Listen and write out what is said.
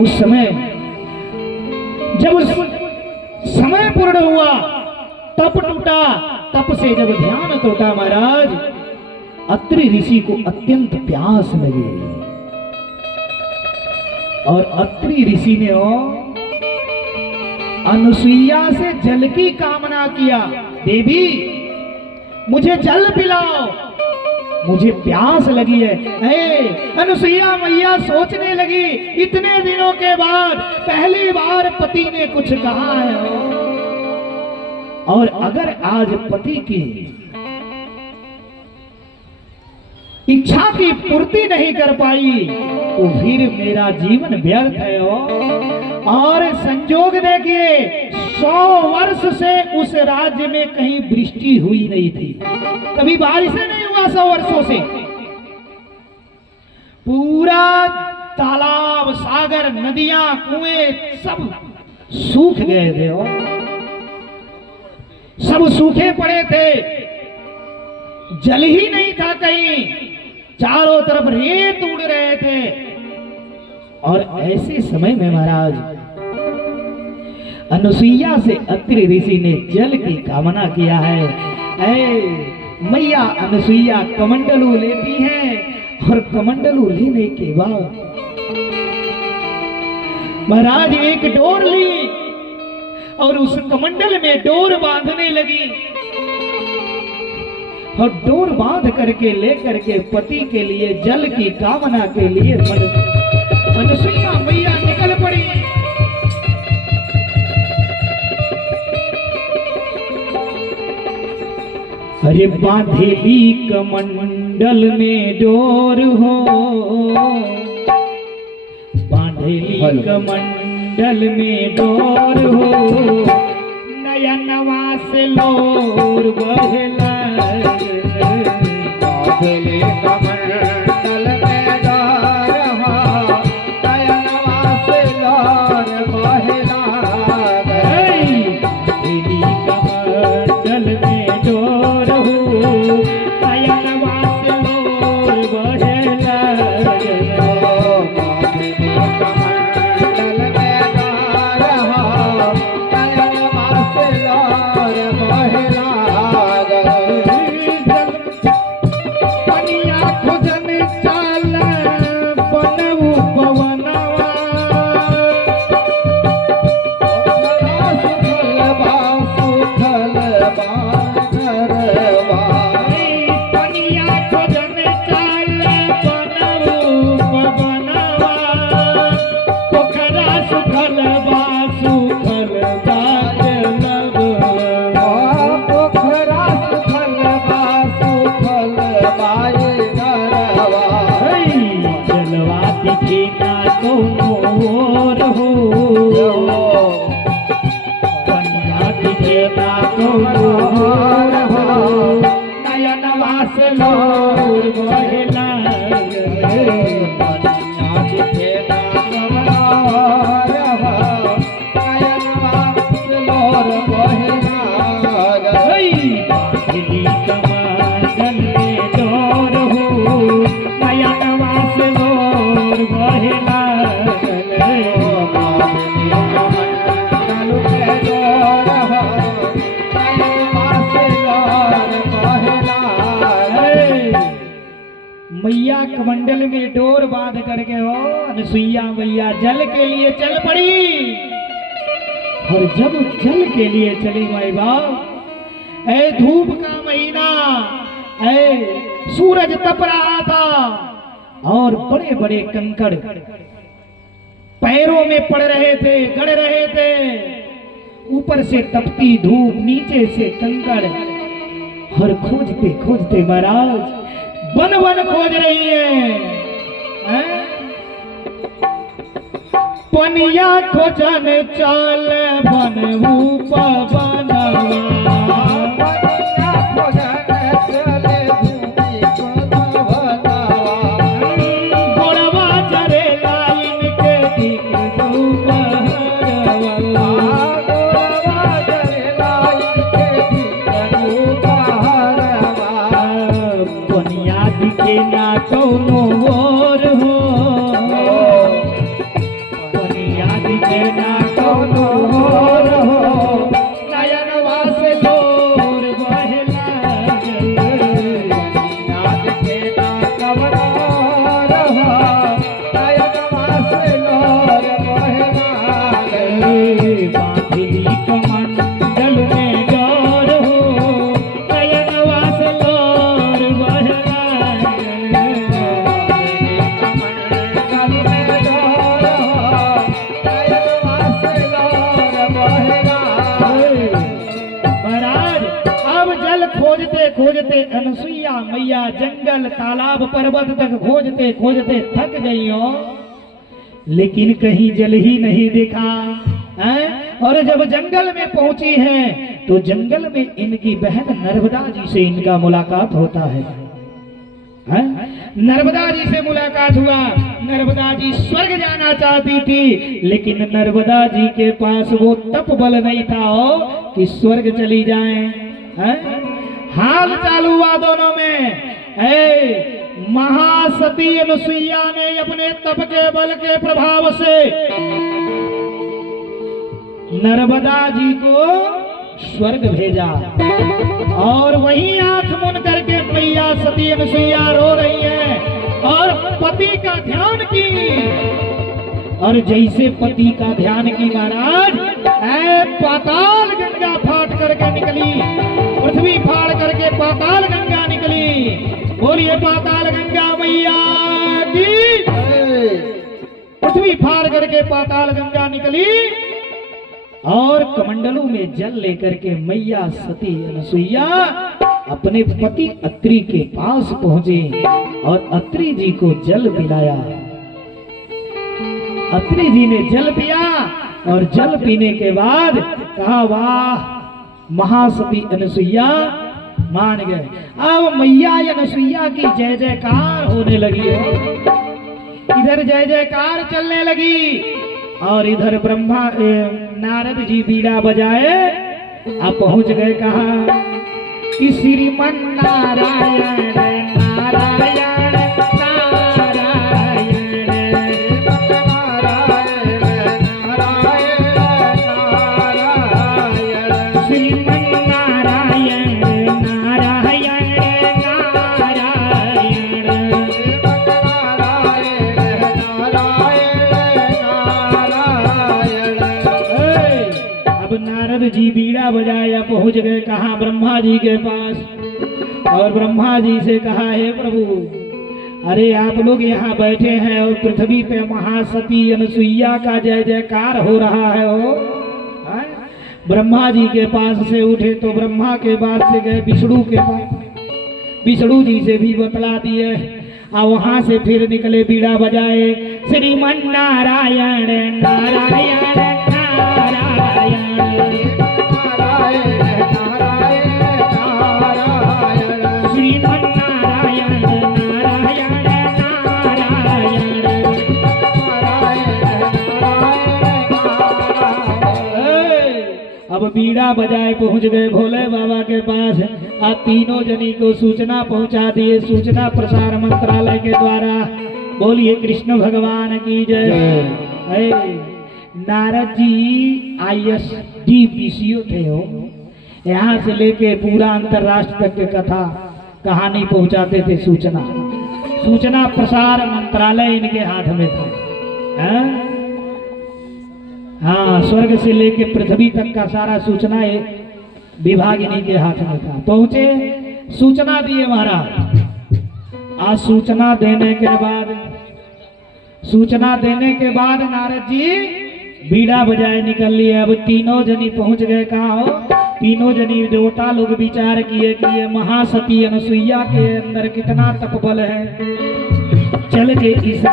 उस समय जब उस समय पूर्ण हुआ, तप टूटा, तप से जब ध्यान टूटा महाराज, अत्रि ऋषि को अत्यंत प्यास लगी और अत्रि ऋषि ने अनुसुईया से जल की कामना किया, देवी मुझे जल पिलाओ, मुझे प्यास लगी है। अनुसुईया मैया सोचने लगी, इतने दिनों के बाद पहली बार पति ने कुछ कहा है, और अगर आज पति की इच्छा की पूर्ति नहीं कर पाई तो फिर मेरा जीवन व्यर्थ है। और संजोग देखिए, 100 वर्ष से उस राज्य में कहीं वृष्टि हुई नहीं थी, कभी बारिश नहीं हुआ 100 वर्षों से। पूरा तालाब, सागर, नदियां, कुएं सब सूख गए थे, सब सूखे पड़े थे, जल ही नहीं था कहीं, चारों तरफ रेत उड़ रहे थे। और ऐसे समय में महाराज अनुसुईया से अत्रि ऋषि ने जल की कामना किया है। मैया अनुसुईया कमंडलू लेती हैं और कमंडलू लेने के बाद महाराज एक डोर ली और उस कमंडल में डोर बांधने लगी और डोर बांध करके लेकर के पति के लिए जल की कामना के लिए अनुसुईया मैया निकल पड़ी। अरे बांधेली कमंडल में डोर हो, बांधेली कमंडल में डोर हो, नयनवा से लोर बहेला, बांधेली कमंडल में डोर हो, नयनवा से लोर बहेला, बांधेली कमंडल में डोर हो, नयनवा से लोर बहेला, मैया कमंडल में डोर बांध करके हो अनुसुईया मैया जल के लिए चल पड़ी। और जब जल के लिए चली माई बाप, ऐ धूप का महीना, ऐ सूरज तप रहा था और बड़े बड़े कंकड़ पैरों में पड़ रहे थे, गड़ रहे थे, ऊपर से तपती धूप, नीचे से कंकड़, और खोजते खोजते महाराज वन वन खोज रही है। पनिया खोजन चाल बन पवनवा, गोड़वा चरे लाइन के दिख ना कौनो और हो, ना कोनो रहो नयन वास लोर बहे लागल याद के ना कवनो रहो नयन वास लोर बहे लागल बांधली कमंडल में डोर हो नयन वास लोर बहे खोजते खोजते अनसुईया मैया जंगल तालाब पर्वत तक खोजते खोजते थक गई हो, लेकिन कहीं जल ही नहीं दिखा हैं? और जब जंगल में पहुंची हैं तो जंगल में इनकी बहन नर्मदा जी से इनका मुलाकात होता है। नर्मदा जी से मुलाकात हुआ। नर्मदा जी स्वर्ग जाना चाहती थी, लेकिन नर्मदा जी के पास वो तप बल नहीं था कि स्वर्ग चली जाएं। हाल चालू हुआ दोनों में। महासती अनुसुईया ने अपने तप के बल के प्रभाव से नर्मदा जी को स्वर्ग भेजा, और वहीं आंख मुन करके मैया सती अनुसुईया रो रही है और पति का ध्यान की। और जैसे पति का ध्यान की महाराज, पाताल गंगा फाट करके निकली, पृथ्वी फाड़ करके पाताल गंगा निकली। बोलिए पाताल गंगा मैया की। पृथ्वी फाड़ करके पाताल गंगा निकली और कमंडलों में जल लेकर के मैया सती अनुसुईया अपने पति अत्रि के पास पहुंचे और अत्रि जी को जल पिलाया। अत्रि जी ने जल पिया और जल पीने के बाद कहा, वाह महासती अनुसुईया मान गए। अब मैया अनुसुईया की जय जयकार होने लगी है। इधर जय जयकार चलने लगी और इधर ब्रह्मा नारद जी बीड़ा बजाए। अब पहुंच गए कहा कि श्रीमन नारायण नारायण जी बीड़ा बजाया। पहुंच गए कहा ब्रह्मा जी के पास और ब्रह्मा जी से कहा, हे प्रभु, अरे आप लोग यहाँ बैठे हैं और पृथ्वी पे महासती अनुसुईया का जय जयकार हो रहा है। हो ब्रह्मा जी के पास से उठे तो ब्रह्मा के बाद से गए विष्णु के पास, विष्णु जी से भी बतला दिए और वहां से फिर निकले बीड़ा बजाए। श्रीमन नारायण नारायण नारायण श्रीमन नारायण नारायण नारायण। अब बीड़ा बजाए पहुंच गए भोले बाबा के पास। आज तीनों जनी को सूचना पहुंचा दिए, सूचना प्रसार मंत्रालय के द्वारा। बोलिए कृष्ण भगवान की जय। नारद जी ISDPCO थे हो, यहाँ से लेके पूरा अंतरराष्ट्र तक की कथा कहानी पहुंचाते थे। सूचना प्रसार मंत्रालय इनके हाथ में था। हाँ, स्वर्ग से लेके पृथ्वी तक का सारा सूचना विभाग इन्हीं के हाथ में था। पहुंचे, सूचना दिए महाराज। आज सूचना देने के बाद नारद जी बीड़ा बजाए निकल लिए। अब तीनों जनी पहुंच गए कहाँ हो? तीनों जनी देवता लोग विचार किए कि ये महासती अनुसुईया के अंदर कितना तप बल है। चल के इस